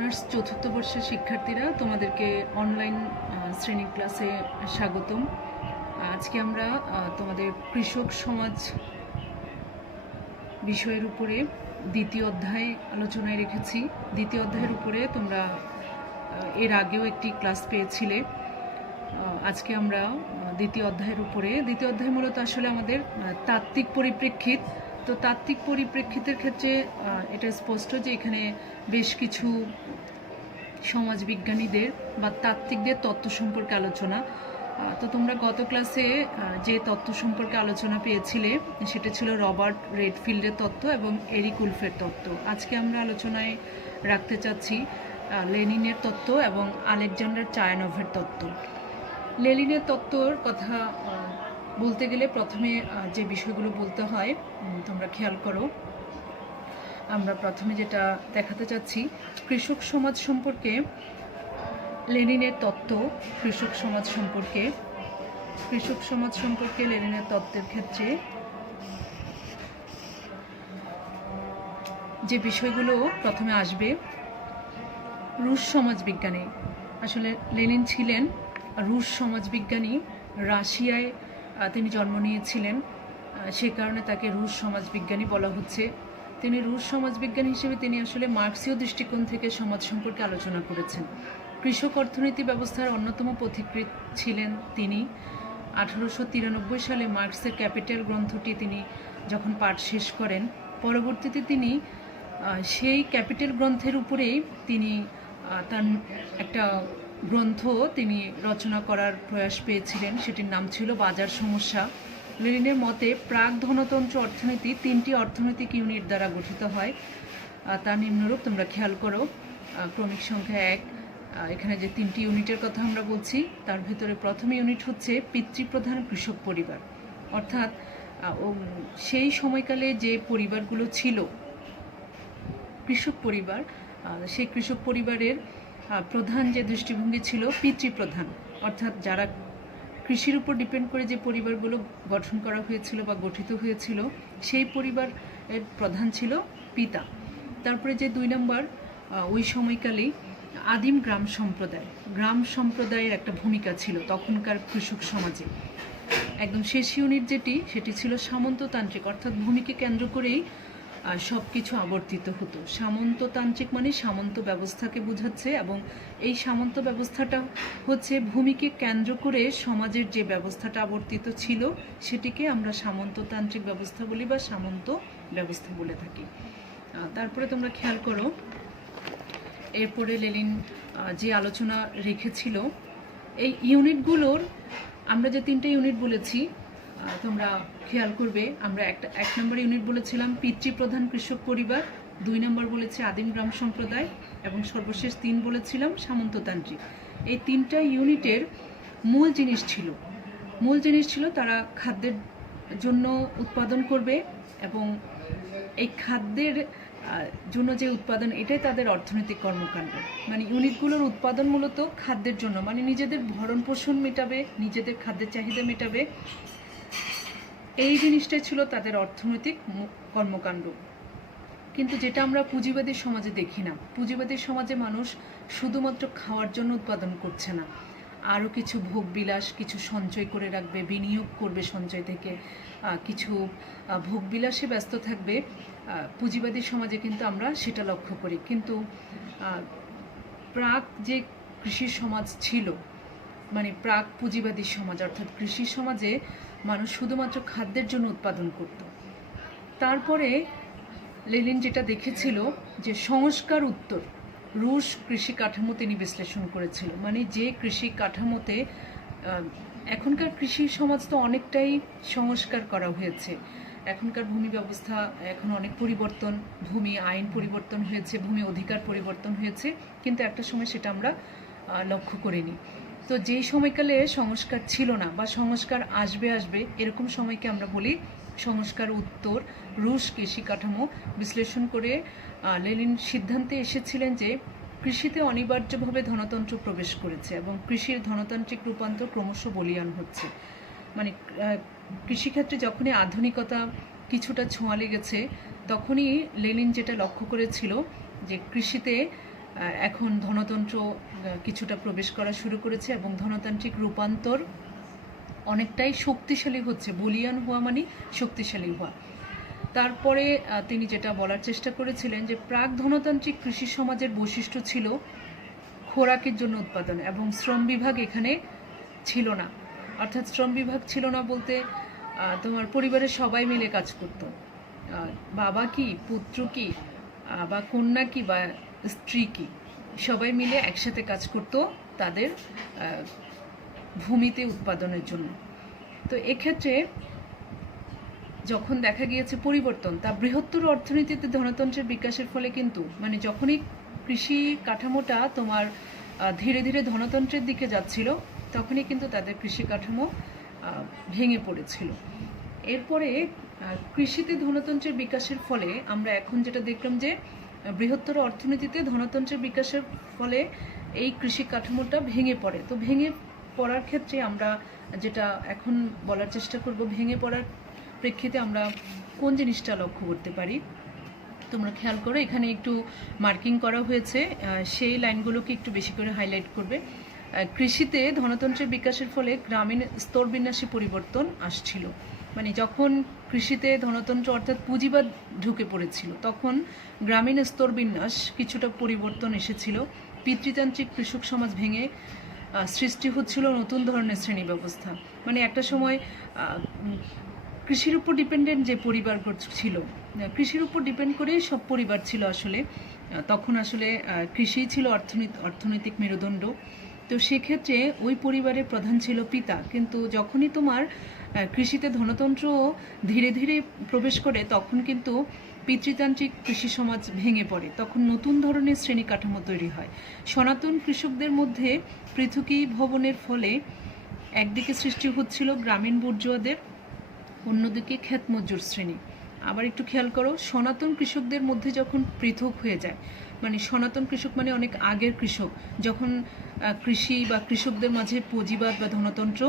Honours চতুর্থ বর্ষের শিক্ষার্থীরা তোমাদেরকে অনলাইন শ্রেণী ক্লাসে স্বাগতম। আজকে আমরা তোমাদের কৃষক সমাজ বিষয়ের উপরে দ্বিতীয় অধ্যায় আলোচনায় রেখেছি। দ্বিতীয় অধ্যায়ের উপরে তোমরা এর আগেও একটি ক্লাস পেয়েছিলে। আজকে আমরা দ্বিতীয় অধ্যায়ের উপরে, দ্বিতীয় অধ্যায় মূলত আসলে আমাদের তাত্ত্বিক পরিপ্রেক্ষিত। তো তাত্ত্বিক পরিপ্রেক্ষিতের ক্ষেত্রে এটা স্পষ্ট যে এখানে বেশ কিছু সমাজবিজ্ঞানীদের বা তাত্ত্বিকদের তত্ত্ব সম্পর্কে আলোচনা। তো তোমরা গত ক্লাসে যে তত্ত্ব সম্পর্কে আলোচনা পেয়েছিলে সেটা ছিল রবার্ট রেডফিল্ডের তত্ত্ব এবং এরিক উলফের তত্ত্ব। আজকে আমরা আলোচনায় রাখতে চাচ্ছি লেনিনের তত্ত্ব এবং আলেকজান্ডার চায়ানভের তত্ত্ব। লেনিনের তত্ত্বর কথা বলতে গেলে প্রথমে যে বিষয়গুলো বলতে হয় তোমরা খেয়াল করো। আমরা প্রথমে যেটা দেখাতে চাচ্ছি, কৃষক সমাজ সম্পর্কে লেনিনের তত্ত্ব। কৃষক সমাজ সম্পর্কে লেনিনের তত্ত্বের ক্ষেত্রে যে বিষয়গুলো প্রথমে আসবে, রুশ সমাজবিজ্ঞানী। আসলে লেনিন ছিলেন রুশ সমাজবিজ্ঞানী। রাশিয়ায় তিনি জন্ম নিয়েছিলেন, সে কারণে তাকে রুশ সমাজবিজ্ঞানী বলা হচ্ছে। তিনি রুশ সমাজবিজ্ঞানী হিসেবে তিনি আসলে মার্ক্সীয় দৃষ্টিকোণ থেকে সমাজ সম্পর্কে আলোচনা করেছেন। কৃষক অর্থনীতি ব্যবস্থার অন্যতম পথিকৃৎ ছিলেন তিনি। 1893 সালে মার্ক্সের ক্যাপিটাল গ্রন্থটি তিনি যখন পাঠ শেষ করেন, পরবর্তীতে তিনি সেই ক্যাপিটাল গ্রন্থের উপরেই তিনি তার একটা গ্রন্থ তিনি রচনা করার প্রয়াস পেয়েছিলেন। সেটির নাম ছিল বাজার সমস্যা। লেনিনের মতে প্রাক ধনতন্ত্র অর্থনীতি 3টি অর্থনৈতিক ইউনিট দ্বারা গঠিত হয়। তা নিম্নরূপ, তোমরা খেয়াল করো। ক্রমিক সংখ্যা 1, এখানে যে 3টি ইউনিটের কথা আমরা বলছি তার ভিতরে প্রথম ইউনিট হচ্ছে পিতৃপ্রধান কৃষক পরিবার। অর্থাৎ সেই সময়কালে যে পরিবারগুলো ছিল কৃষক পরিবার, সেই কৃষক পরিবারের প্রধান যে দৃষ্টিভঙ্গি ছিল পিতৃপ্রধান, অর্থাৎ যারা কৃষির উপর ডিপেন্ড করে যে পরিবারগুলো গঠন করা হয়েছিল বা গঠিত হয়েছিল সেই পরিবারের প্রধান ছিল পিতা। তারপরে যে 2 নম্বর, ওই সময়কালেই আদিম গ্রাম সম্প্রদায়ের একটা ভূমিকা ছিল তখনকার কৃষক সমাজে। একদম শেষ ইউনিট সেটি ছিল সামন্ততান্ত্রিক, অর্থাৎ ভূমিকে কেন্দ্র করেই সব কিছু আবর্তিত হতো। সামন্ততান্ত্রিক মানে সামন্ত ব্যবস্থাকে বোঝাচ্ছে, এবং এই সামন্ত ব্যবস্থাটা হচ্ছে ভূমিকে কেন্দ্র করে সমাজের যে ব্যবস্থাটা আবর্তিত ছিল সেটিকে আমরা সামন্ততান্ত্রিক ব্যবস্থা বলি বা সামন্ত ব্যবস্থা বলে থাকি। তারপরে তোমরা খেয়াল করো, এরপরে লেনিন যে আলোচনা রেখেছিল এই ইউনিটগুলোর, আমরা যে 3টে ইউনিট বলেছি তোমরা খেয়াল করবে। আমরা এক নম্বর ইউনিট বলেছিলাম পিতৃপ্রধান কৃষক পরিবার, 2 নম্বর বলেছি আদিম গ্রাম সম্প্রদায়, এবং সর্বশেষ 3 বলেছিলাম সামন্ততান্ত্রিক। এই 3টা ইউনিটের মূল জিনিস ছিল তারা খাদ্যের জন্য উৎপাদন করবে, এবং এই খাদ্যের জন্য যে উৎপাদন, এটাই তাদের অর্থনৈতিক কর্মকাণ্ড। মানে ইউনিটগুলোর উৎপাদন মূলত খাদ্যের জন্য, মানে নিজেদের ভরণ পোষণ মেটাবে, নিজেদের খাদ্যের চাহিদা মেটাবে, এই জিনিসটাই ছিল তাদের অর্থনৈতিক কর্মকাণ্ড। কিন্তু যেটা আমরা পুঁজিবাদী সমাজে দেখি না। পুঁজিবাদী সমাজে মানুষ শুধুমাত্র খাওয়ার জন্য উৎপাদন করছে না, আরও কিছু ভোগবিলাস, কিছু সঞ্চয় করে রাখবে, বিনিয়োগ করবে সঞ্চয় থেকে, কিছু ভোগবিলাসে ব্যস্ত থাকবে। পুঁজিবাদী সমাজে কিন্তু আমরা সেটা লক্ষ্য করি। কিন্তু প্রাক যে কৃষি সমাজ ছিল, মানে প্রাক পুঁজিবাদী সমাজ, অর্থাৎ কৃষি সমাজে মানুষ শুধুমাত্র খাদ্যের জন্য উৎপাদন করত। তারপরে লেনিন যেটা দেখেছিল যে সংস্কার উত্তর রুশ কৃষি কাঠামো তিনি বিশ্লেষণ করেছিল। মানে যে কৃষি কাঠামোতে এখনকার কৃষি সমাজ তো অনেকটাই সংস্কার করা হয়েছে। এখনকার ভূমি ব্যবস্থা এখন অনেক পরিবর্তন, ভূমি আইন পরিবর্তন হয়েছে, ভূমি অধিকার পরিবর্তন হয়েছে, কিন্তু একটা সময় সেটা আমরা লক্ষ্য করিনি। তো যেই সময়কালে সংস্কার ছিল না বা সংস্কার আসবে এরকম সময়কে আমরা বলি সংস্কার উত্তর রুশ কৃষি কাঠামো। বিশ্লেষণ করে লেনিন সিদ্ধান্তে এসেছিলেন যে কৃষিতে অনিবার্যভাবে ধনতন্ত্র প্রবেশ করেছে এবং কৃষির ধনতান্ত্রিক রূপান্তর ক্রমশ বলীয়ান হচ্ছে। মানে কৃষিক্ষেত্রে যখনই আধুনিকতা কিছুটা ছোঁয়া লেগেছে তখনই লেনিন যেটা লক্ষ্য করেছিল যে কৃষিতে এখন ধনতন্ত্র কিছুটা প্রবেশ করা শুরু করেছে এবং ধনতান্ত্রিক রূপান্তর অনেকটাই শক্তিশালী হচ্ছে। বলিয়ান হওয়া মানে শক্তিশালী হওয়া। তারপরে তিনি যেটা বলার চেষ্টা করেছিলেন যে প্রাক ধনতান্ত্রিক কৃষি সমাজের বৈশিষ্ট্য ছিল খোরাকের জন্য উৎপাদন, এবং শ্রম বিভাগ এখানে ছিল না। অর্থাৎ শ্রম বিভাগ ছিল না বলতে তোমার পরিবারের সবাই মিলে কাজ করতো। বাবা কি, পুত্র কি, বা কন্যা কি, বা স্ত্রী কি, সবাই মিলে একসাথে কাজ করতো তাদের ভূমিতে উৎপাদনের জন্য। তো এক্ষেত্রে যখন দেখা গিয়েছে পরিবর্তন, তা বৃহত্তর অর্থনীতিতে ধনতন্ত্রের বিকাশের ফলে কিন্তু মানে যখনই কৃষি কাঠামোটা তোমার ধীরে ধীরে ধনতন্ত্রের দিকে যাচ্ছিল, তখনই কিন্তু তাদের কৃষি কাঠামো ভেঙে পড়েছিল। এরপরে কৃষিতে ধনতন্ত্রের বিকাশের ফলে আমরা এখন যেটা দেখলাম যে বৃহত্তর অর্থনীতিতে ধনতন্ত্রের বিকাশের ফলে এই কৃষি কাঠামোটা ভেঙে পড়ে। তো ভেঙে পড়ার ক্ষেত্রে আমরা যেটা এখন বলার চেষ্টা করব, ভেঙে পড়ার প্রেক্ষিতে আমরা কোন জিনিসটা লক্ষ্য করতে পারি, তোমরা খেয়াল করো এখানে একটু মার্কিং করা হয়েছে, সেই লাইনগুলোকে একটু বেশি করে হাইলাইট করবে। কৃষিতে ধনতন্ত্রের বিকাশের ফলে গ্রামীণ স্তরবিন্যাসী পরিবর্তন আসছিল। মানে যখন কৃষিতে ধনতন্ত্র অর্থাৎ পুঁজিবাদ ঢুকে পড়েছিল, তখন গ্রামীণ স্তরবিন্যাস কিছুটা পরিবর্তন এসেছিল। পিতৃতান্ত্রিক কৃষক সমাজ ভেঙে সৃষ্টি হচ্ছিল নতুন ধরনের শ্রেণী ব্যবস্থা। মানে একটা সময় কৃষির উপর ডিপেন্ডেন্ট যে পরিবার ছিল, কৃষির উপর ডিপেন্ড করেই সব পরিবার ছিল আসলে। তখন আসলে কৃষিই ছিল অর্থনৈতিক মেরুদণ্ড। তো সেক্ষেত্রে ওই পরিবারের প্রধান ছিল পিতা, কিন্তু যখনই তোমার কৃষিতে ধনতন্ত্র ধীরে ধীরে প্রবেশ করে, তখন কিন্তু পিতৃতান্ত্রিক কৃষি সমাজ ভেঙে পড়ে। তখন নতুন ধরনের শ্রেণী কাঠামো তৈরি হয়। সনাতন কৃষকদের মধ্যে পৃথকীভবনের ফলে একদিকে সৃষ্টি হচ্ছিল গ্রামীণ বুর্জোয়াদের, অন্যদিকে ক্ষেত মজুর শ্রেণী। আবার একটু খেয়াল করো, সনাতন কৃষকদের মধ্যে যখন পৃথক হয়ে যায়, মানে সনাতন কৃষক মানে অনেক আগের কৃষক, যখন কৃষি বা কৃষকদের মাঝে পুঁজিবাদ বা ধনতন্ত্র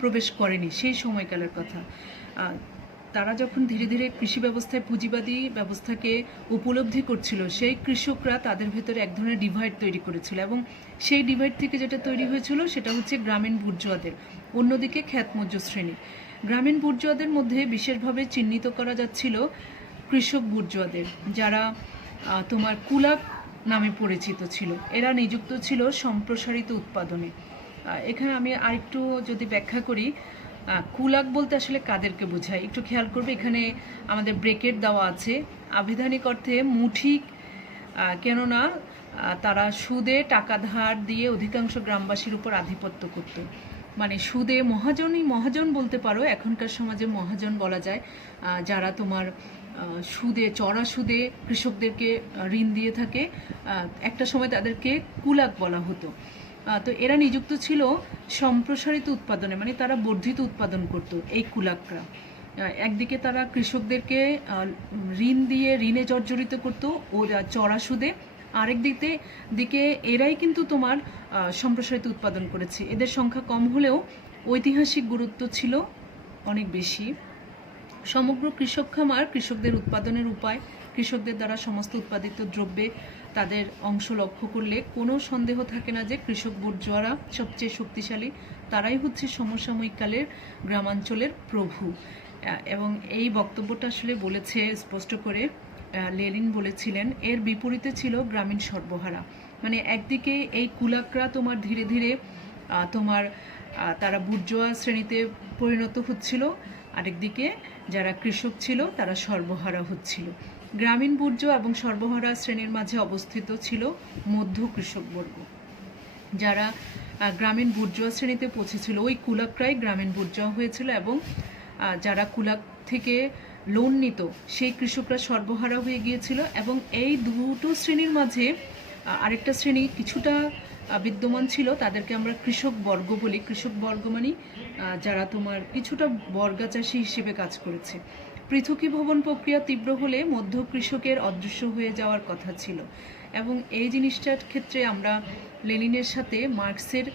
প্রবেশ করেনি, সেই সময়কালের কথা। তারা যখন ধীরে ধীরে কৃষি ব্যবস্থায় পুঁজিবাদী ব্যবস্থাকে উপলব্ধি করছিল, সেই কৃষকরা তাদের ভেতরে এক ধরনের ডিভাইড তৈরি করেছিল, এবং সেই ডিভাইড থেকে যেটা তৈরি হয়েছিল সেটা হচ্ছে গ্রামীণ বুর্জোয়াদের, অন্যদিকে খ্যাত মজুর শ্রেণী। গ্রামীণ বুর্জোয়াদের মধ্যে বিশেষভাবে চিহ্নিত করা যাচ্ছিল কৃষক বুর্জোয়াদের, যারা তোমার কুলাক নামে পরিচিত ছিল। এরা নিযুক্ত ছিল সম্প্রসারিত উৎপাদনে। এখানে আমি আরেকটু যদি ব্যাখ্যা করি, কুলাক বলতে আসলে কাদেরকে বোঝায় একটু খেয়াল করবে। এখানে আমাদের ব্রেকেট দেওয়া আছে। আবিধানিক অর্থে মুঠি, কেননা তারা সুদে টাকা ধার দিয়ে অধিকাংশ গ্রামবাসীর উপর আধিপত্য করত। মানে সুদে মহাজন বলতে পারো, এখনকার সমাজে মহাজন বলা যায়, যারা তোমার সুদে, চড়া সুদে কৃষকদেরকে ঋণ দিয়ে থাকে। একটা সময় তাদেরকে কুলাক বলা হতো। তো এরা নিযুক্ত ছিল সম্প্রসারিত উৎপাদনে, মানে তারা বর্ধিত উৎপাদন করত। এই কুলাকরা একদিকে তারা কৃষকদেরকে ঋণ দিয়ে ঋণে জর্জরিত করত ও চড়া সুদে, আরেক দিকে এরাই কিন্তু তোমার সম্প্রসারিত উৎপাদন করেছে। এদের সংখ্যা কম হলেও ঐতিহাসিক গুরুত্ব ছিল অনেক বেশি। সমগ্র কৃষক খামার কৃষকদের উৎপাদনের উপায়, কৃষকদের দ্বারা সমস্ত উৎপাদিত দ্রব্যে তাদের অংশ লক্ষ্য করলে কোনো সন্দেহ থাকে না যে কৃষক বুর্জোয়ারা সবচেয়ে শক্তিশালী। তারাই হচ্ছে সমসাময়িক কালের গ্রামাঞ্চলের প্রভু। এবং এই বক্তব্যটা আসলে বলেছে স্পষ্ট করে লেনিন বলেছিলেন। এর বিপরীতে ছিল গ্রামীণ সর্বহারা। মানে একদিকে এই কুলাকরা তোমার ধীরে ধীরে তোমার তারা বুর্জোয়া শ্রেণীতে পরিণত হচ্ছিল, আরেকদিকে যারা কৃষক ছিল তারা সর্বহারা হচ্ছিল। গ্রামীণ বুর্জোয়া এবং সর্বহারা শ্রেণীর মাঝে অবস্থিত ছিল মধ্য কৃষকবর্গ, যারা গ্রামীণ বুর্জোয়া শ্রেণীতে পৌঁছেছিল। ওই কুলাকরাই গ্রামীণ বুর্জোয়া হয়েছিল, এবং যারা কুলাক থেকে লোন নিত সেই কৃষকরা সর্বহারা হয়ে গিয়েছিল। এবং এই দুটো শ্রেণীর মাঝে আরেকটা শ্রেণী কিছুটা বিদ্যমান ছিল, তাদেরকে আমরা কৃষক বর্গ বলি। কৃষক বর্গ মানে যারা তোমার কিছুটা বর্গা চাষী হিসেবে কাজ করেছে। পৃথকীভবন প্রক্রিয়া তীব্র হলে মধ্য কৃষকের অদৃশ্য হয়ে যাওয়ার কথা ছিল। এবং এই জিনিসটার ক্ষেত্রে আমরা লেনিনের সাথে মার্কসের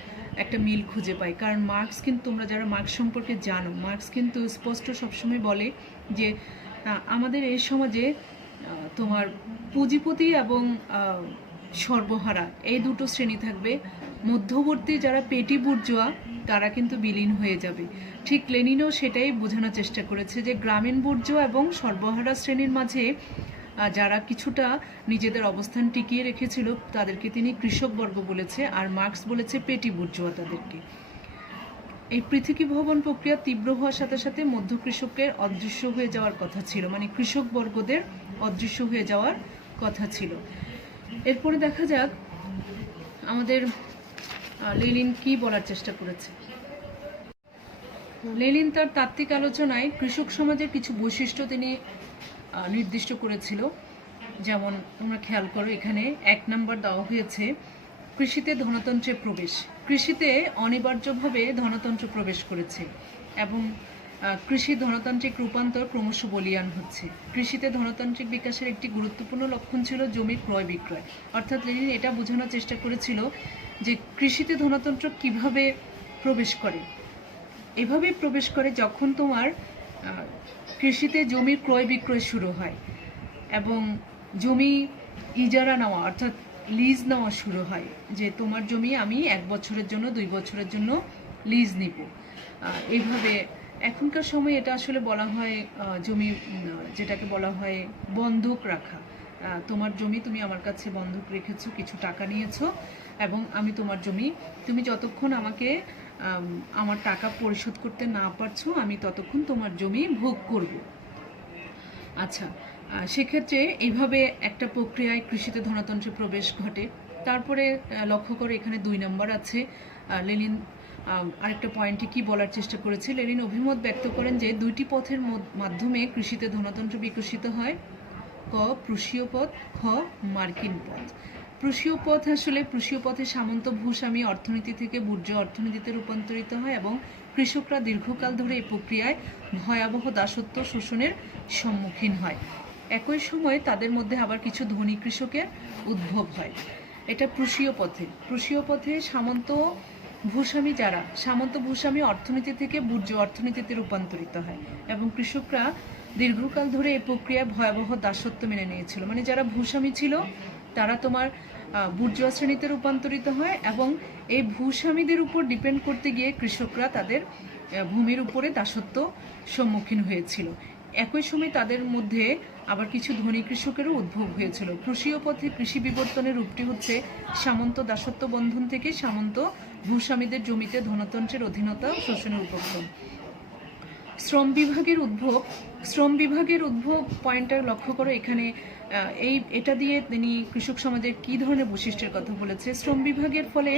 একটা মিল খুঁজে পাই। কারণ মার্কস কিন্তু, তোমরা যারা মার্কস সম্পর্কে জানো, মার্কস কিন্তু স্পষ্ট সবসময় বলে যে আমাদের এই সমাজে তোমার পুঁজিপতি এবং সর্বহারা, এই দুটো শ্রেণী থাকবে। মধ্যবর্তী যারা পেটি বুর্জোয়া তারা কিন্তু বিলীন হয়ে যাবে। ঠিক লেনিনও সেটাই বোঝানোর চেষ্টা করেছে যে গ্রামীণ বুর্জোয়া এবং সর্বহারা শ্রেণীর মাঝে যারা কিছুটা নিজেদের অবস্থান টিকিয়ে রেখেছিল তাদেরকে তিনি কৃষকবর্গ বলেছে, আর মার্কস বলেছে পেটি বুর্জোয়া তাদেরকে। এই পৃথিবী ভবন প্রক্রিয়া তীব্র হওয়ার সাথে সাথে মধ্য কৃষকের অদৃশ্য হয়ে যাওয়ার কথা ছিল, মানে কৃষক বর্গদের অদৃশ্য হয়ে যাওয়ার কথা ছিল। এরপরে দেখা যাক আমাদের লেনিন কি বলার চেষ্টা করেছে। লেনিন তার তাত্ত্বিক আলোচনায় কৃষক সমাজের কিছু বৈশিষ্ট্য তিনি নির্দিষ্ট করেছিল। যেমন তোমরা খেয়াল করো, এখানে 1 নম্বর দেওয়া হয়েছে কৃষিতে ধনতন্ত্রের প্রবেশ। কৃষিতে অনিবার্যভাবে ধনতন্ত্র প্রবেশ করেছে এবং কৃষি ধনতান্ত্রিক রূপান্তর ক্রমশ বলীয়ান হচ্ছে। কৃষিতে ধনতান্ত্রিক বিকাশের একটি গুরুত্বপূর্ণ লক্ষণ ছিল জমির ক্রয় বিক্রয়। অর্থাৎ লেনিন এটা বোঝানোর চেষ্টা করেছিল যে কৃষিতে ধনতন্ত্র কিভাবে প্রবেশ করে। এভাবে প্রবেশ করে যখন তোমার কৃষিতে জমির ক্রয় বিক্রয় শুরু হয় এবং জমি ইজারা নেওয়া অর্থাৎ লিজ নেওয়া শুরু হয়, যে তোমার জমি আমি 1 বছরের জন্য 2 বছরের জন্য লিজ নিব। এইভাবে এখনকার সময় এটা আসলে বলা হয় জমি, যেটাকে বলা হয় বন্ধক রাখা। তোমার জমি তুমি আমার কাছে বন্ধক রেখেছো, কিছু টাকা নিয়েছো এবং আমি তোমার জমি, তুমি যতক্ষণ আমাকে আমার টাকা পরিশোধ করতে না পারছো আমি ততক্ষণ তোমার জমি ভোগ করব। আচ্ছা, সেক্ষেত্রে এইভাবে একটা প্রক্রিয়ায় কৃষিতে ধনতন্ত্রে প্রবেশ ঘটে। তারপরে লক্ষ্য করে এখানে 2 নম্বর আছে। লেনিন আরেকটা পয়েন্টে কি বলার চেষ্টা করেছে, লেনিন অভিমত ব্যক্ত করেন যে 2টি পথের মাধ্যমে কৃষিতে ধনতন্ত্র বিকশিত হয়। ক প্রুশীয় পথ, খ মার্কিন পথ। প্রুশীয় পথ আসলে প্রুশীয় পথে সামন্ত ভূস্বামী অর্থনীতি থেকে বুর্জোয়া অর্থনীতিতে রূপান্তরিত হয় এবং কৃষকরা দীর্ঘকাল ধরে এই প্রক্রিয়ায় ভয়াবহ দাসত্ব শোষণের সম্মুখীন হয়। একই সময়ে তাদের মধ্যে আবার কিছু ধনী কৃষকের উদ্ভব হয়। এটা প্রুশীয় পথে। প্রুশীয় পথে সামন্ত ভূস্বামী অর্থনীতি থেকে বুর্জোয়া অর্থনীতিতে রূপান্তরিত হয় এবং কৃষকরা দীর্ঘকাল ধরে এই প্রক্রিয়ায় ভয়াবহ দাসত্ব মেনে নিয়েছিল। মানে যারা ভূস্বামী ছিল তারা তোমার বুর্জোয়া শ্রেণীতে রূপান্তরিত হয় এবং এই ভূস্বামীদের উপর ডিপেন্ড করতে গিয়ে কৃষকরা তাদের ভূমির উপরে দাসত্ব সম্মুখীন হয়েছিল। একই সময় তাদের মধ্যে আবার কিছু ধনী কৃষকেরও উদ্ভব হয়েছিল। প্রুশীয় পথে কৃষি বিবর্তনের রূপটি হচ্ছে সামন্ত দাসত্ব বন্ধন থেকে সামন্ত ভূস্বামীদের জমিতে ধনতন্ত্রের অধীনতা শোষণের উপক্রম। শ্রম বিভাগের উদ্ভব পয়েন্টটা লক্ষ্য করো। এখানে এটা দিয়ে তিনি কৃষক সমাজের কী ধরনের বৈশিষ্ট্যের কথা বলেছে। শ্রম বিভাগের ফলে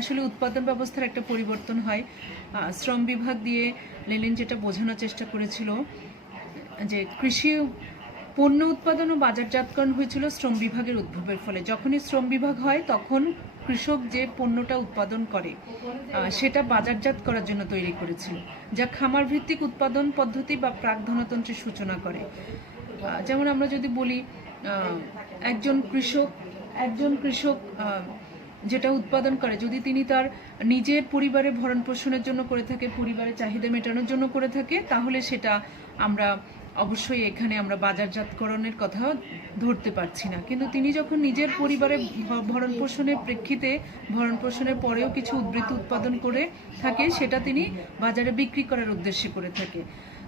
আসলে উৎপাদন ব্যবস্থার একটা পরিবর্তন হয়। শ্রম বিভাগ দিয়ে লেনিন যেটা বোঝানোর চেষ্টা করেছিল যে কৃষি পণ্য উৎপাদন ও বাজারজাতকরণ হয়েছিল শ্রম বিভাগের উদ্ভবের ফলে। যখনই শ্রম বিভাগ হয় তখন কৃষক যে পণ্যটা উৎপাদন করে সেটা বাজারজাত করার জন্য তৈরি করেছিল, যা খামার ভিত্তিক উৎপাদন পদ্ধতি বা প্রাক ধনতন্ত্রের সূচনা করে। যেমন আমরা যদি বলি একজন কৃষক যেটা উৎপাদন করে যদি তিনি তার নিজের পরিবারের ভরণ পোষণের জন্য করে থাকে, পরিবারের চাহিদা মেটানোর জন্য করে থাকে, তাহলে সেটা আমরা অবশ্যই এখানে আমরা বাজারজাতকরণের কথা ধরতে পারছি না। কিন্তু তিনি যখন নিজের পরিবারে ভরণ পোষণের প্রেক্ষিতে ভরণ পোষণের পরেও কিছু উদ্বৃত্ত উৎপাদন করে থাকে, সেটা তিনি বাজারে বিক্রি করার উদ্দেশ্যে করে থাকে।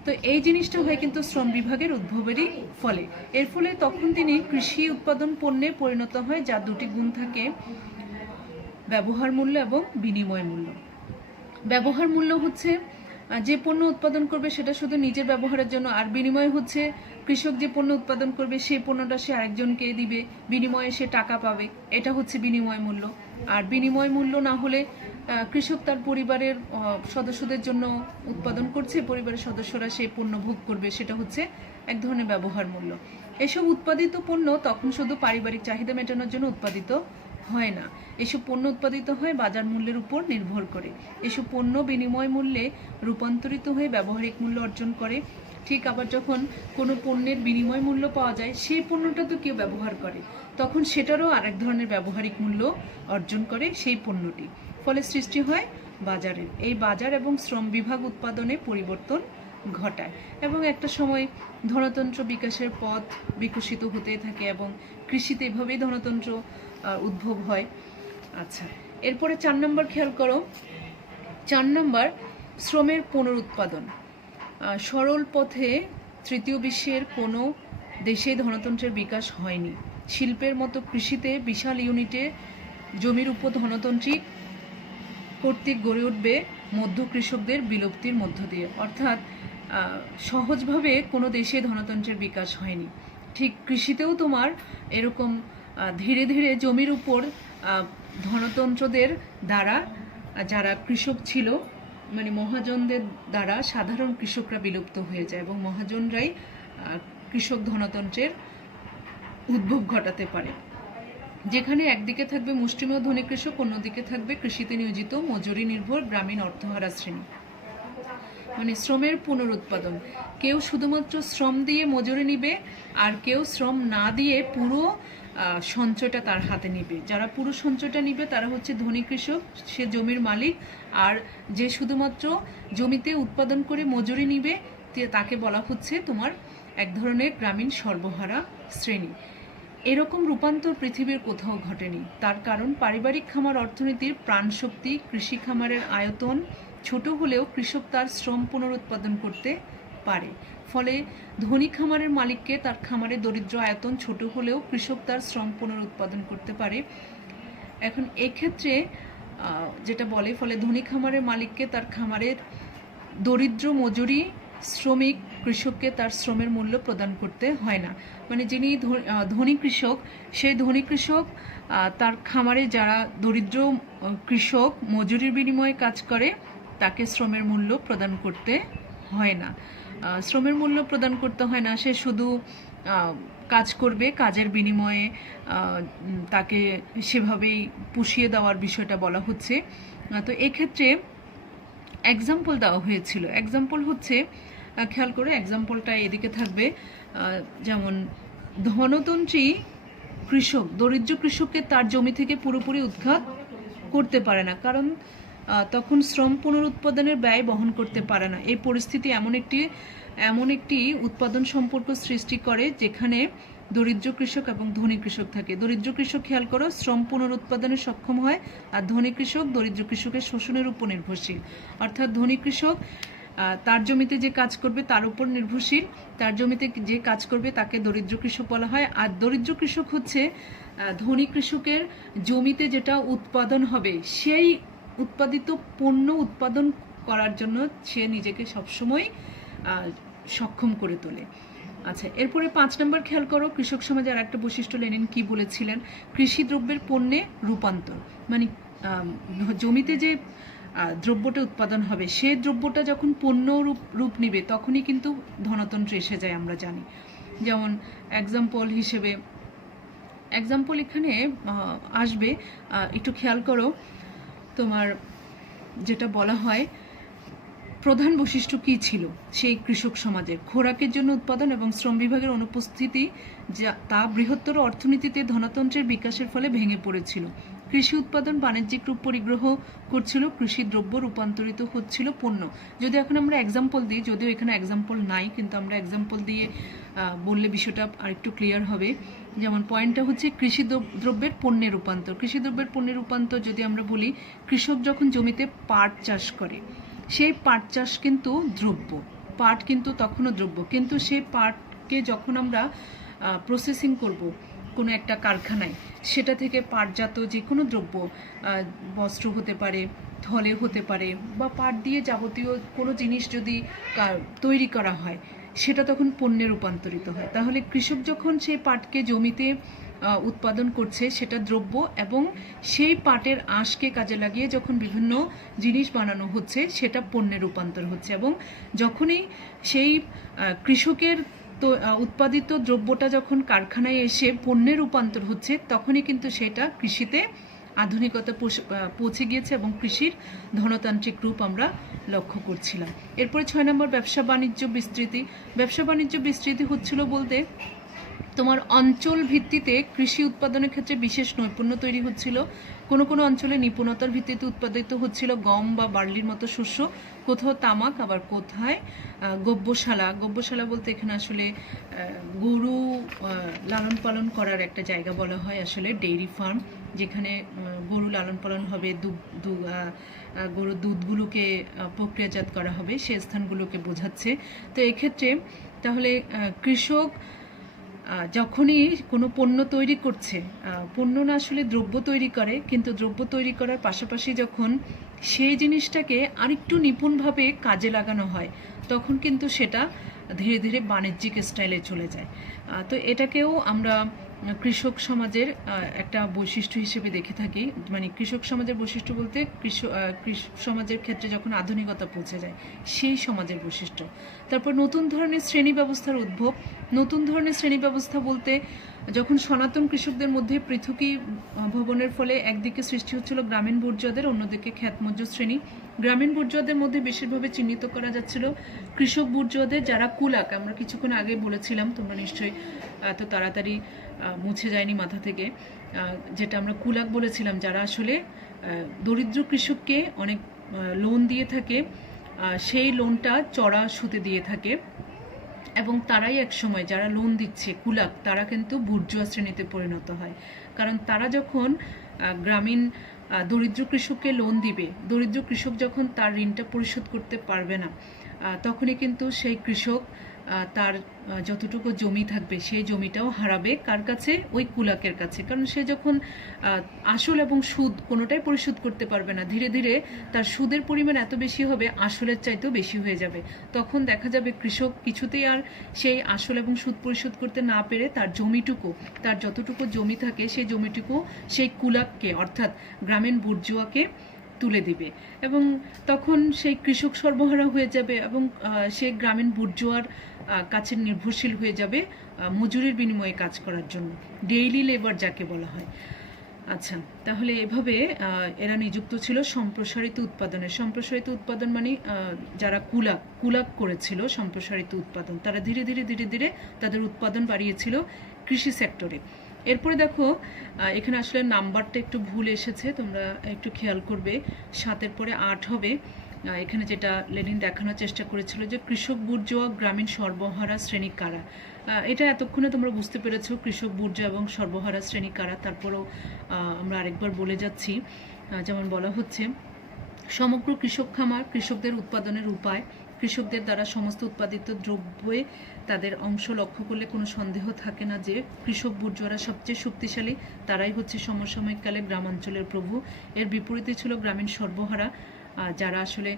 তো এই জিনিসটা হয় কিন্তু শ্রম বিভাগের উদ্ভবেরই ফলে। এর ফলে তখন তিনি কৃষি উৎপাদন পণ্যে পরিণত হয়, যার 2টি গুণ থাকে, ব্যবহার মূল্য এবং বিনিময় মূল্য। ব্যবহার মূল্য হচ্ছে যে পণ্য উৎপাদন করবে সেটা শুধু নিজের ব্যবহারের জন্য, আর বিনিময় হচ্ছে কৃষক যে পণ্য উৎপাদন করবে সেই পণ্যটা সে আরেকজনকে দিবে, বিনিময়ে সে টাকা পাবে, এটা হচ্ছে বিনিময় মূল্য। আর বিনিময় মূল্য না হলে কৃষক তার পরিবারের সদস্যদের জন্য উৎপাদন করছে, পরিবারের সদস্যরা সেই পণ্য ভোগ করবে, সেটা হচ্ছে এক ধরনের ব্যবহার মূল্য। এসব উৎপাদিত পণ্য তখন শুধু পারিবারিক চাহিদা মেটানোর জন্য উৎপাদিত হয় না, এসব পণ্য উৎপাদিত হয় বাজার মূল্যের উপর নির্ভর করে। এসব পণ্য বিনিময় মূল্যে রূপান্তরিত হয়ে ব্যবহারিক মূল্য অর্জন করে। ঠিক আবার যখন কোনো পণ্যের বিনিময় মূল্য পাওয়া যায়, সেই পণ্যটা তো কেউ ব্যবহার করে, তখন সেটারও আরেক ধরনের ব্যবহারিক মূল্য অর্জন করে সেই পণ্যটি। ফলে সৃষ্টি হয় বাজারের। এই বাজার এবং শ্রম বিভাগ উৎপাদনে পরিবর্তন ঘটায় এবং একটা সময় ধনতন্ত্র বিকাশের পথ বিকশিত হতেই থাকে এবং কৃষিতে এভাবেই ধনতন্ত্র উদ্ভব হয়। আচ্ছা, এরপরে 4 নম্বর খেয়াল করো। 4 নম্বর শ্রমের পুনরুৎপাদন। সরল পথে তৃতীয় বিশ্বের কোনো দেশে ধনতন্ত্রের বিকাশ হয়নি। শিল্পের মতো কৃষিতে বিশাল ইউনিটে জমির উপর ধনতন্ত্রী কর্তৃক গড়ে উঠবে মধ্য কৃষকদের বিলুপ্তির মধ্য দিয়ে। অর্থাৎ সহজভাবে কোনো দেশে ধনতন্ত্রের বিকাশ হয়নি। ঠিক কৃষিতেও তোমার এরকম ধীরে ধীরে জমির উপর ধনতন্ত্রদের দ্বারা, যারা কৃষক ছিল মানে মহাজনদের দ্বারা সাধারণ কৃষকরা বিলুপ্ত হয়ে যায় এবং মহাজনরাই কৃষক ধনতন্ত্রের উদ্ভব ঘটাতে পারে, যেখানে একদিকে থাকবে মুষ্টিমেয় ধনী কৃষক, অন্যদিকে থাকবে কৃষিতে নিয়োজিত মজুরি নির্ভর গ্রামীণ অর্থহারা শ্রেণী। মানে শ্রমের পুনরুৎপাদন, কেউ শুধুমাত্র শ্রম দিয়ে মজুরি নিবে আর কেউ শ্রম না দিয়ে পুরো সঞ্চয়টা তার হাতে নিবে। যারা পুরো সঞ্চয়টা নিবে তারা হচ্ছে ধনী কৃষক, সে জমির মালিক, আর যে শুধুমাত্র জমিতে উৎপাদন করে মজুরি নিবে তাকে বলা হচ্ছে তোমার এক ধরনের গ্রামীণ সর্বহারা শ্রেণী। এরকম রূপান্তর পৃথিবীর কোথাও ঘটেনি। তার কারণ পারিবারিক খামার অর্থনীতির প্রাণশক্তি। কৃষি খামারের আয়তন ছোট হলেও কৃষক তার শ্রম পুনরুৎপাদন করতে পারে, ফলে ধনী খামারের মালিককে তার খামারে দরিদ্র আয়তন ছোট হলেও কৃষক তার শ্রম পুনরুৎপাদন করতে পারে। এখন এক্ষেত্রে যেটা বলে, ফলে ধনী খামারের মালিককে তার খামারের দরিদ্র মজুরি শ্রমিক কৃষককে তার শ্রমের মূল্য প্রদান করতে হয় না। মানে যিনি ধনী কৃষক, সেই ধনী কৃষক তার খামারে যারা দরিদ্র কৃষক মজুরির বিনিময়ে কাজ করে তাকে শ্রমের মূল্য প্রদান করতে হয় না। শ্রমের মূল্য প্রদান করতে হয় না, সে শুধু কাজ করবে, কাজের বিনিময়ে তাকে সেভাবেই পুষিয়ে দেওয়ার বিষয়টা বলা হচ্ছে। তো এক্ষেত্রে এক্সাম্পল দেওয়া হয়েছিল। এক্সাম্পল হচ্ছে, খেয়াল করে এক্সাম্পলটা এদিকে থাকবে, যেমন ধনতন্ত্রী কৃষক দরিদ্র কৃষককে তার জমি থেকে পুরোপুরি উৎখাত করতে পারে না, কারণ তখন শ্রম পুনরুৎপাদনের ব্যয় বহন করতে পারে না। এই পরিস্থিতি এমন একটি উৎপাদন সম্পর্ক সৃষ্টি করে যেখানে দরিদ্র কৃষক এবং ধনী কৃষক থাকে। দরিদ্র কৃষক, খেয়াল করো, শ্রম পুনরুৎপাদনে সক্ষম হয়, আর ধনী কৃষক দরিদ্র কৃষকের শোষণের উপর নির্ভরশীল। অর্থাৎ ধনী কৃষক তার জমিতে যে কাজ করবে তার উপর নির্ভরশীল, তার জমিতে যে কাজ করবে তাকে দরিদ্র কৃষক বলা হয়। আর দরিদ্র কৃষক হচ্ছে ধনী কৃষকের জমিতে যেটা উৎপাদন হবে সেই উৎপাদিত পণ্য উৎপাদন করার জন্য সে নিজেকে সবসময় সক্ষম করে তোলে। আচ্ছা, এরপরে 5 নম্বর খেয়াল করো, কৃষক সমাজের আর একটা বৈশিষ্ট্য লেনিন কি বলেছিলেন? কৃষি দ্রব্যের পণ্যে রূপান্তর। মানে জমিতে যে দ্রব্যটা উৎপাদন হবে সে দ্রব্যটা যখন পণ্য রূপ নিবে তখনই কিন্তু ধনতন্ত্র এসে যায়, আমরা জানি। যেমন এক্সাম্পল এখানে আসবে, একটু খেয়াল করো। তোমার যেটা বলা হয় প্রধান বৈশিষ্ট্য কী ছিল সেই কৃষক সমাজের? খোরাকের জন্য উৎপাদন এবং শ্রম বিভাগের অনুপস্থিতি তা বৃহত্তর অর্থনীতিতে ধনতন্ত্রের বিকাশের ফলে ভেঙে পড়েছিল। কৃষি উৎপাদন বাণিজ্যিক রূপ পরিগ্রহ করছিল, কৃষি দ্রব্য রূপান্তরিত হচ্ছিল পণ্য। যদি এখন আমরা এক্সাম্পল দিই, যদিও এখানে এক্সাম্পল নাই, কিন্তু আমরা এক্সাম্পল দিয়ে বললে বিষয়টা আরেকটু ক্লিয়ার হবে। যেমন পয়েন্টটা হচ্ছে কৃষি দ্রব্যের পণ্যে রূপান্তর। কৃষি দ্রব্যের পণ্যে রূপান্তর যদি আমরা বলি, কৃষক যখন জমিতে পাট চাষ করে, সেই পাট চাষ কিন্তু দ্রব্য, পাট কিন্তু তখনও দ্রব্য, কিন্তু সেই পাটকে যখন আমরা প্রসেসিং করব কোনো একটা কারখানায়, সেটা থেকে পাটজাত যে কোনো দ্রব্য, বস্ত্র হতে পারে, থলে হতে পারে, বা পাট দিয়ে যাবতীয় কোনো জিনিস যদি তৈরি করা হয় সেটা তখন পণ্যে রূপান্তরিত হয়। তাহলে কৃষক যখন সেই পাটকে জমিতে উৎপাদন করছে সেটা দ্রব্য, এবং সেই পাটের আঁশকে কাজে লাগিয়ে যখন বিভিন্ন জিনিস বানানো হচ্ছে সেটা পণ্যে রূপান্তর হচ্ছে। এবং যখনই সেই কৃষকের তো উৎপাদিত দ্রব্যটা যখন কারখানায় এসে পণ্যে রূপান্তর হচ্ছে তখনই কিন্তু সেটা কৃষিতে আধুনিকতা পৌঁছে গিয়েছে এবং কৃষির ধনতান্ত্রিক রূপ আমরা লক্ষ্য করছিলাম। এরপরে 6 নম্বর ব্যবসা বাণিজ্য বিস্তৃতি। ব্যবসা বাণিজ্য বিস্তৃতি হচ্ছিল বলতে তোমার অঞ্চল ভিত্তিতে কৃষি উৎপাদনের ক্ষেত্রে বিশেষ নৈপুণ্য তৈরি হচ্ছিল। কোনো কোনো অঞ্চলে নিপুণতার ভিত্তিতে উৎপাদিত হচ্ছিল গম বা বার্লির মতো শস্য, কোথাও তামাক, আবার কোথায় গব্যশালা। গব্যশালা বলতে এখানে আসলে গরু লালন পালন করার একটা জায়গা বলা হয়, আসলে ডেইরি ফার্ম, যেখানে গরু লালন পালন হবে, গরুর দুধগুলোকে প্রক্রিয়াজাত করা হবে, সেই স্থানগুলোকে বোঝাচ্ছে। তো এক্ষেত্রে তাহলে কৃষক যখনই কোনো পণ্য তৈরি করছে, পণ্য না আসলে দ্রব্য তৈরি করে, কিন্তু দ্রব্য তৈরি করার পাশাপাশি যখন সেই জিনিসটাকে আরেকটু নিপুণভাবে কাজে লাগানো হয়, তখন কিন্তু সেটা ধীরে ধীরে বাণিজ্যিক স্টাইলে চলে যায়। তো এটাকেও আমরা কৃষক সমাজের একটা বৈশিষ্ট্য হিসেবে দেখে থাকি। মানে কৃষক সমাজের বৈশিষ্ট্য বলতে কৃষক সমাজের ক্ষেত্রে যখন আধুনিকতা পৌঁছে যায়, সেই সমাজের বৈশিষ্ট্য। তারপর নতুন ধরনের শ্রেণী ব্যবস্থার উদ্ভব। নতুন ধরনের শ্রেণী ব্যবস্থা বলতে যখন সনাতন কৃষকদের মধ্যে পৃথকী ভবনের ফলে একদিকে সৃষ্টি হচ্ছিল গ্রামীণ বুর্জোয়াদের, অন্যদিকে খ্যাতমজ্জ শ্রেণী। গ্রামীণ বুর্জোয়াদের মধ্যে বেশিরভাবে চিহ্নিত করা যাচ্ছিল কৃষক বুর্জোয়াদের, যারা কুলাক, আমরা কিছুক্ষণ আগে বলেছিলাম, তোমরা নিশ্চয়ই এত তাড়াতাড়ি মুছে যায়নি মাথা থেকে, যেটা আমরা কুলাক বলেছিলাম, যারা আসলে দরিদ্র কৃষককে অনেক লোন দিয়ে থাকে, সেই লোনটা চড়া সুদে দিয়ে থাকে, এবং তারাই এক সময় যারা লোন দিচ্ছে কুলাক, তারা কিন্তু বুর্জোয়া শ্রেণীতে পরিণত হয়। কারণ তারা যখন গ্রামীণ দরিদ্র কৃষককে লোন দিবে, দরিদ্র কৃষক যখন তার ঋণটা পরিশোধ করতে পারবে না, তখনই কিন্তু সেই কৃষক তার যতটুকু জমি থাকবে সেই জমিটাও হারাবে। কার কাছে? ওই কুলাকের কাছে। কারণ সে যখন আসল এবং সুদ কোনোটাই পরিশোধ করতে পারবে না, ধীরে ধীরে তার সুদের পরিমাণ এত বেশি হবে, আসলের চাইতেও বেশি হয়ে যাবে। তখন দেখা যাবে কৃষক কিছুতেই আর সেই আসল এবং সুদ পরিশোধ করতে না পেরে তার জমিটুকু, তার যতটুকু জমি থাকে সেই জমিটুকু সেই কুলাককে, অর্থাৎ গ্রামীণ বুর্জোয়াকে তুলে দিবে, এবং তখন সেই কৃষক সর্বহারা হয়ে যাবে, এবং সে গ্রামীণ বুর্জোয়ার কাছে নির্ভরশীল হয়ে যাবে মজুরির বিনিময়ে কাজ করার জন্য, ডেইলি লেবার যাকে বলা হয়। আচ্ছা, তাহলে এভাবে এরা নিযুক্ত ছিল সম্প্রসারিত উৎপাদনে। সম্প্রসারিত উৎপাদন মানে যারা কুলাক করেছিল সম্প্রসারিত উৎপাদন, তারা ধীরে ধীরে ধীরে ধীরে তাদের উৎপাদন বাড়িয়েছিল কৃষি সেক্টরে। এরপরে দেখো এখানে আসলে নাম্বারটা একটু ভুল এসেছে, তোমরা একটু খেয়াল করবে, 7-এর পরে 8 হবে। এখানে যেটা লেনিন দেখানোর চেষ্টা করেছিল যে কৃষক বুর্জোয়া গ্রামীণ সর্বহারা শ্রেণী কারা, এটা এতক্ষণে তোমরা বুঝতে পেরেছো কৃষক বুর্জোয়া এবং সর্বহারা শ্রেণী কারা। তারপরেও আমরা আরেকবার বলে যাচ্ছি, যেমন বলা হচ্ছে সমগ্র কৃষক খামার, কৃষকদের উৎপাদনের উপায়, কৃষকদের দ্বারা সমস্ত উৎপাদিত দ্রব্যে তাদের অংশ লক্ষ্য করলে কোনো সন্দেহ থাকে না যে কৃষক বুর্জোয়ারা সবচেয়ে শক্তিশালী, তারাই হচ্ছে সমসাময়িককালে গ্রামাঞ্চলের প্রভু। এর বিপরীতে ছিল গ্রামীণ সর্বহারা, যারা আসলে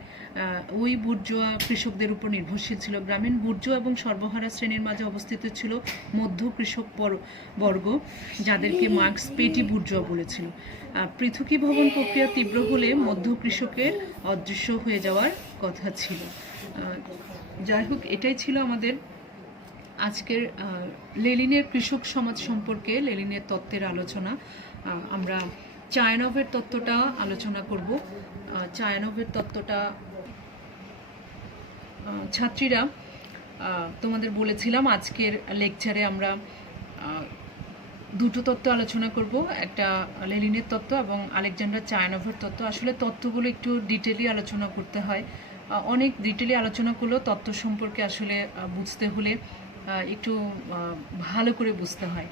ওই বুর্জোয়া কৃষকদের উপর নির্ভরশীল ছিল। গ্রামীণ বুর্জোয়া এবং সর্বহারা শ্রেণীর মাঝে অবস্থিত ছিল মধ্য কৃষক বর্গ, যাদেরকে মার্কস পেটি বুর্জোয়া বলেছিল। পৃথকী ভবন প্রক্রিয়া তীব্র হলে মধ্য কৃষকের অদৃশ্য হয়ে যাওয়ার কথা ছিল। যাই হোক, এটাই ছিল আমাদের আজকের লেনিনের কৃষক সমাজ সম্পর্কে লেনিনের তত্ত্বের আলোচনা। আমরা চায়ানভের তত্ত্বটা আলোচনা করব। চায়ানভের তত্ত্বটা ছাত্রীরা তোমাদের বলেছিলাম আজকের লেকচারে আমরা দুটো তত্ত্ব আলোচনা করব, একটা লেনিনের তত্ত্ব এবং আলেকজান্ডার চায়ানভের তত্ত্ব। আসলে তত্ত্বগুলো একটু ডিটেলি আলোচনা করতে হয়, অনেক ডিটেলি আলোচনা করলেও তত্ত্ব সম্পর্কে আসলে বুঝতে হলে একটু ভালো করে বুঝতে হয়।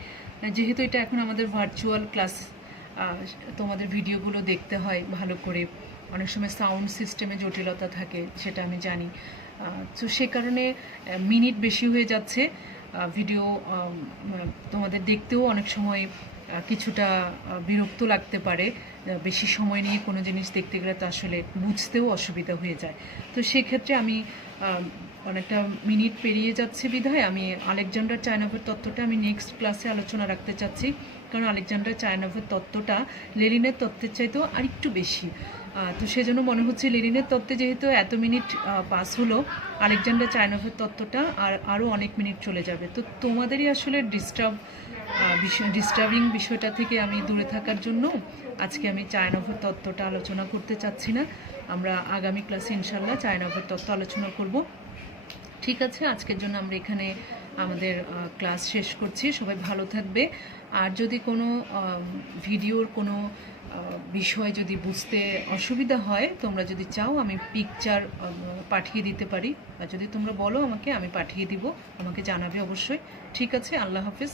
যেহেতু এটা এখন আমাদের ভার্চুয়াল ক্লাস, তোমাদের ভিডিওগুলো দেখতে হয় ভালো করে, অনেক সময় সাউন্ড সিস্টেমে জটিলতা থাকে, সেটা আমি জানি। তো সে কারণে মিনিট বেশি হয়ে যাচ্ছে, ভিডিও তোমাদের দেখতেও অনেক সময় কিছুটা বিরক্ত লাগতে পারে। বেশি সময় নিয়ে কোনো জিনিস দেখতে গেলে তো আসলে বুঝতেও অসুবিধা হয়ে যায়। তো সেক্ষেত্রে আমি অনেকটা মিনিট পেরিয়ে যাচ্ছে বিধায় আমি আলেকজান্ডার চায়ানভের তত্ত্বটা আমি নেক্সট ক্লাসে আলোচনা রাখতে চাচ্ছি, কারণ আলেকজান্ডার চায়ানভের তত্ত্বটা লেনিনের তত্ত্বের চাইতেও আরেকটু বেশি। তো সেজন্য মনে হচ্ছে লেনিনের তত্ত্বে যেহেতু এত মিনিট পাস হলো, আলেকজান্ডার চায়ানভের তত্ত্বটা আরও অনেক মিনিট চলে যাবে। তো তোমাদেরই আসলে ডিস্টার্বিং বিষয়টা থেকে আমি দূরে থাকার জন্য আজকে আমি চায়ানভের তত্ত্বটা আলোচনা করতে চাচ্ছি না। আমরা আগামী ক্লাসে ইনশাল্লাহ চায়ানভের তত্ত্ব আলোচনা করব। ঠিক আছে, আজকের জন্য আমরা এখানে আমাদের ক্লাস শেষ করছি। সবাই ভালো থাকবে। আর যদি কোনো ভিডিওর কোনো বিষয় যদি বুঝতে অসুবিধা হয়, তোমরা যদি চাও আমি পিকচার পাঠিয়ে দিতে পারি, বা যদি তোমরা বলো আমাকে, আমি পাঠিয়ে দিব, আমাকে জানাবে অবশ্যই। ঠিক আছে, আল্লাহ হাফিজ।